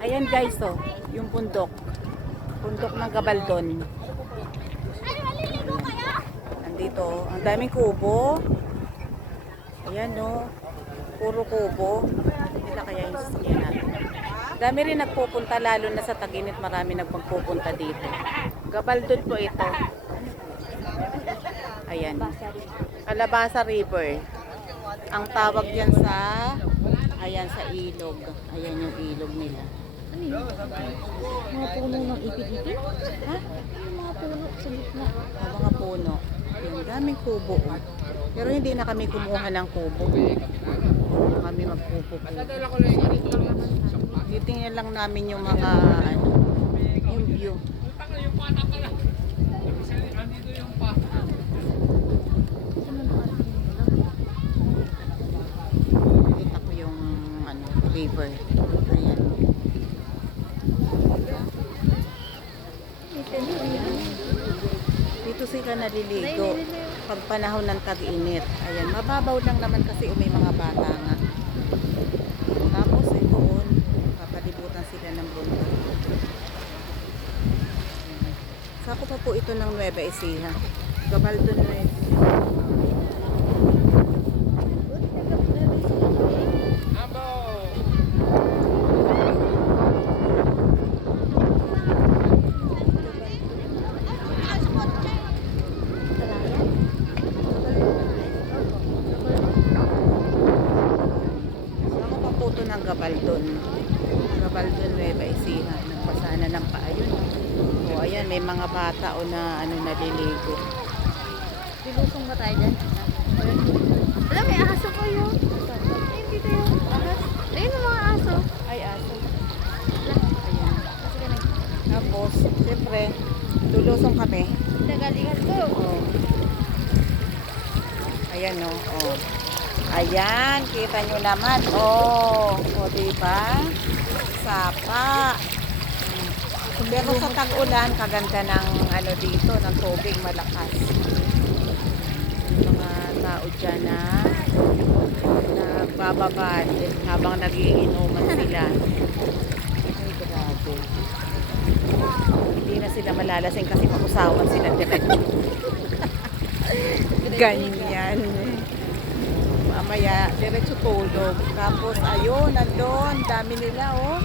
Ayan guys, oh, yung bundok. Bundok ng Gabaldon. Nandito, ang daming kubo. Ayan, no. Puro kubo. Nila kaya yung sasakyan natin. Dami rin nagpupunta, lalo na sa Tag-init. Marami nagpupunta dito. Gabaldon po ito. Ayan. Calabasa River. Ang tawag yan sa, ayan, sa ilog. Ayan yung ilog nila. Ano yun? Mga puno ng ipit-ipit? Ha? Yung mga puno sa gitna. Mga puno. Yung daming kubo. Oh. Pero hindi na kami kumuha ng kubo. Kami magkubo. Titingnan lang namin yung mga ano, yung view. Kita ko yung ano, river. Ayan. Dito sila naliligo pag panahon ng tag-init. Ayan, mababaw lang naman kasi may mga bata nga. Tapos ay doon, papalibutan sila ng bundok. Sako pa po ito ng Nueva Ecija. Gabaldon na ito. Ng Gabaldon. Gabaldon, Nueva Ecija. Nagpasana ng paayun. O ayan, may mga bata o na ano naliligo. Bilusong ba tayo dyan? Alam, may aso ko yun. Ay, dito yung ahas. Ayun ang mga aso. Ay, aso. Ayan. Tapos, siyempre, lulusong kami. Nagalingan ko. O. Ayan o. O. Ayan, kita nyo naman. Oh, o diba? Sapa. Pero sa tag-ulan, kaganda ng ano dito, ng tubig malakas. Yung mga tao dyan na nagbababad habang nagiinuman sila. Ay, grabe. Hindi na sila malalasing kasi makusawan sila diretso. Ganyan. Mamaya, diretso tulog. Tapos, ayun, nandun. Dami nila, oh.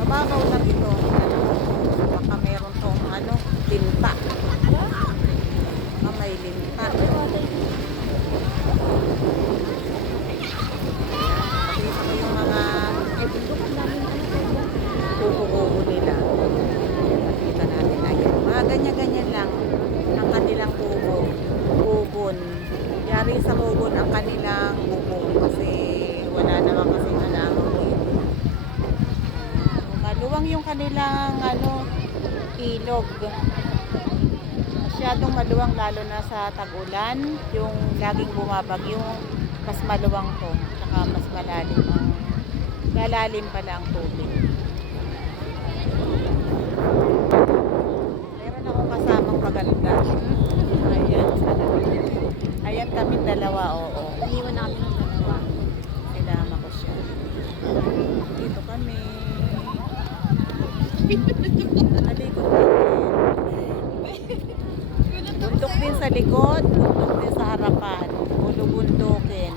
Mababaw lang ito. Baka meron tong, ano, linta. May linta. Pakita ko yung mga kubo-kubo nila. Nakita natin. Ayun, mga ganyan-ganyan lang ang kanilang kubo. Kubon. Yari sa kubon ang kanilang bubong kasi wala naman kasing alamang dito. Maluwang yung kanilang ano, ilog. Masyadong maluwang lalo na sa tag-ulan. Yung laging bumabagyo, mas maluwang to. Tsaka mas malalim ang lalalim pala ang tubig. Meron akong kasamang maganda. Ayan. Ayan kami dalawa, oo. Iniwan na kami ng dalawa. Sinama ko siya. Dito kami. Alikot natin. Bundok din sa likod, bundok din sa harapan. Bulubundukin.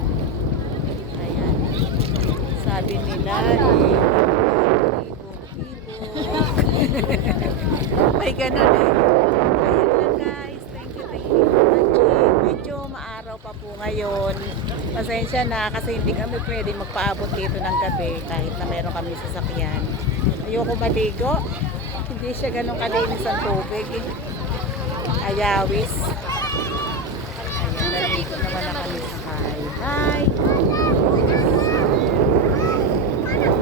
Ayan. Sabi nila, may ganun eh. Ayan lang guys. Thank you for watching. Medyo maaraw pa po ngayon. Pasensya na kasi hindi kami pwede magpaabot dito ng gabi kahit na meron kami sasakyan. Ayoko maligo. Hindi siya ganun kalinis ang tubig. Ayawis. Ayan, naligo naman na kami sa bahay. Bye!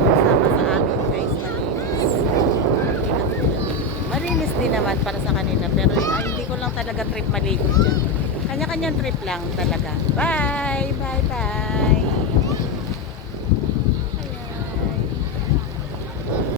Sama sa amin guys, malinis. Malinis din naman para sa kanila pero hindi ko lang talaga trip maligo dyan. Kanya-kanyang trip lang talaga. Bye! Bye! Bye!